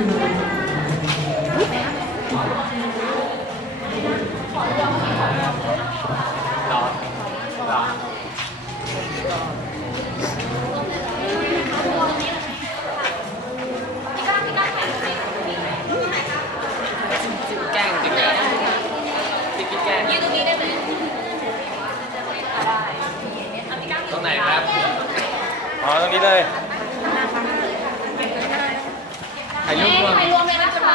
ร้อนร้อนแกล้งจริงเลยพี่กิ๊กแกล้งยืนตรงนี้ได้ไหมได้ตรงไหนครับ อ๋อตรงนี้เลย ถ่ายรูปร่วมรวมเลยนะคะ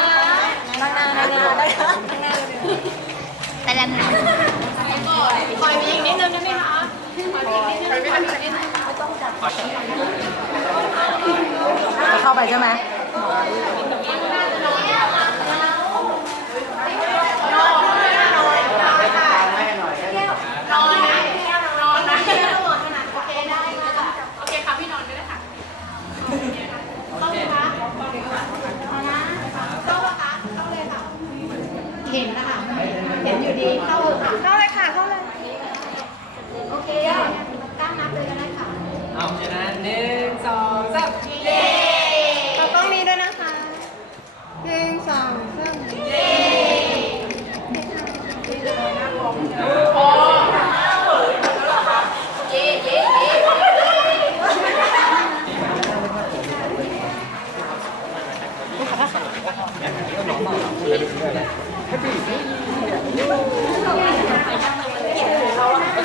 นั่งหน้านั่งหน้าได้ค่ะแต่ละหนึ่งคอยไปอีกนิดนึงได้ไหมคะคอยไปอีกนิดนึงคอยไปอีกนิดนึงไม่ต้องจับจะเข้าไปใช่ไหม นอนนะนอนนะนอนขนาดโอเคได้ค่ะโอเคค่ะพี่นอนได้เลยค่ะเข้าเลยคะเอานะเข้าปะคะเข้าเลยค่ะ เห็นนะคะเห็นอยู่ดีเข้าเลยค่ะเข้าเลยค่ะเข้าเลยโอเคกล้านับเลยก็ได้ค่ะเอาชนะหนึ่งสองสามเย้เราต้องมีด้วยนะคะหนึ่งสองสามเย้เย้เย้ กระ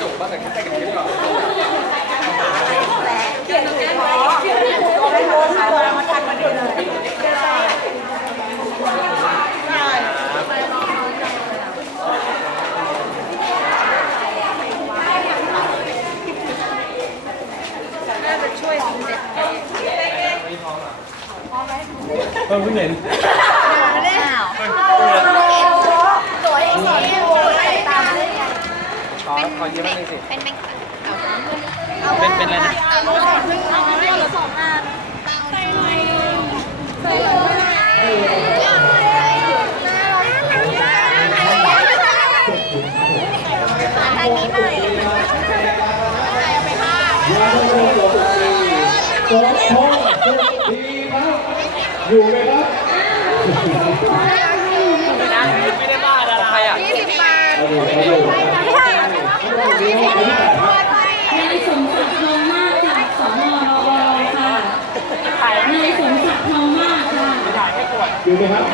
ดูกบ้างแต่แค่กับคลิปก่อนเพิ่มเพิ่งเห็น สวยสวยสวยตามเลย ขอขอ ยืมนิดนึงสิเป็นเป็นเป็นเป็นอะไรนะเอาสองเอาเอาสองอันทานี้หน่อยโอ้โหดีครับอยู่ไหมครับ ไม่ได้ไม่ได้บ้าอะไรใครอะ เอาดูเอาดูเอาดูเอาดู นายสมศักดิ์ทองมากจากสนรบค่ะนายสมศักดิ์ทองมากค่ะ อยู่ไหมครับ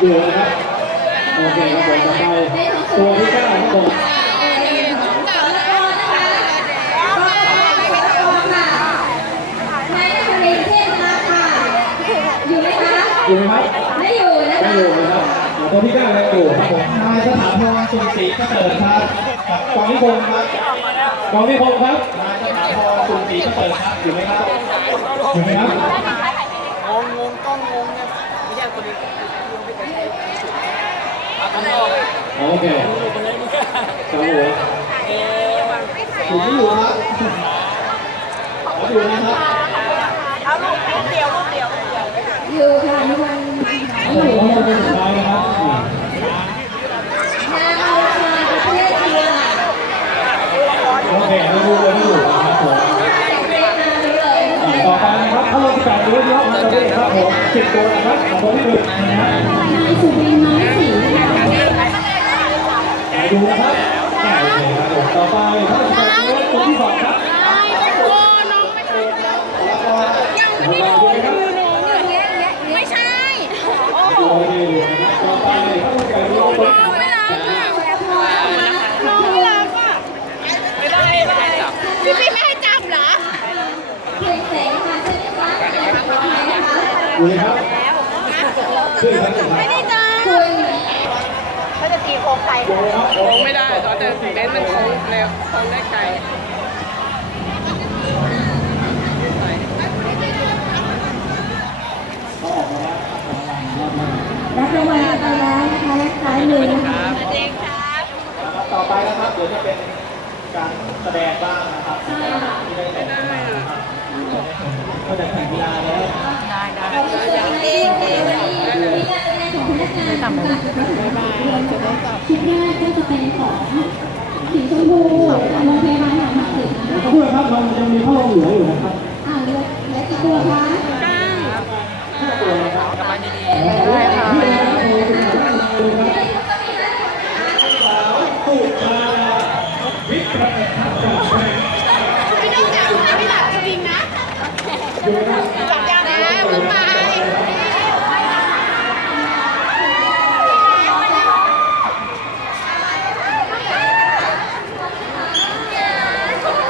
อยู่นะครับ โอเคครับผมต่อไปตัวที่เก้าครับผมอยู่ไหมครับไม่อยู่นะไม่อยู่นะครับตัวที่เก้ายังอยู่ครับผมนายสถาพรสุนทรีก็เปิดครับกับกองนิพนธ์ครับกองนิพนธ์ครับ พรสุนทรีก็เปิดครับอยู่ไหมครับอยู่ไหมครับงงงงกล้องงงเนี่ยไม่ใช่คนนี้เอาข้างนอกโอเคครับผมอยู่ที่อยู่ครับเอาอยู่นะครับ อยู่ค่ะทุกคน เอาอยู่ข้างบนเป็นสุดท้ายนะครับอ่านางเอาชาประเทศจีนค่ะ โอเคไม่รู้เลยที่อยู่นะครับผม จากเรียนมาเลย อ่าต่อไปนะครับถ้าเราจะแบ่งด้วยเนาะมันจะได้ครับผม สิบตัวนะครับของตัวที่หนึ่งนะครับนายสุบินไม้สีค่ะไปดูนะครับอ่าโอเคครับผมต่อไปถ้าเราจะแบ่งด้ยตัวที่สองครับของเราดูไหมครับไม่ใช่ โอ้โหต่อไปถ้าเราจะแบ่งด้วยตัวที่สามครับ น้องรักอะ ไม่ได้ไม่ได้จับ พี่พี่ไม่ให้จับเหรอ เพียงแสงค่ะใช่ไหมคะไหนนะคะ ดูเลยครับขึ้นครับขึ้นครับไม่ได้จับคุณเขาจะตีโคมไฟโอ้ครับโอ้ไม่ได้แต่เบนซ์มันโค้งเร็วโค้งได้ไกลเขาออกมาแล้วของรางวัลรอบหน้ารับรางวัลกันไปแล้วนะคะและซ้ายมือนะคะนะครับต่อไปนะครับเดี๋ยวจะเป็นการแสดงบ้างนะครับที่ได้แต่งขึ้นมานะครับก็จะแข่งกีฬา ไม่ต่ำเลยบ๊ยบจะได้กลับคลิปแรองพยาบาลหนองหาสิขอบคุครับเรายัมีห้องเหลืออยู่นะครับอ่าเลือตัวคะเก้าตัวคดีได้ค่ะ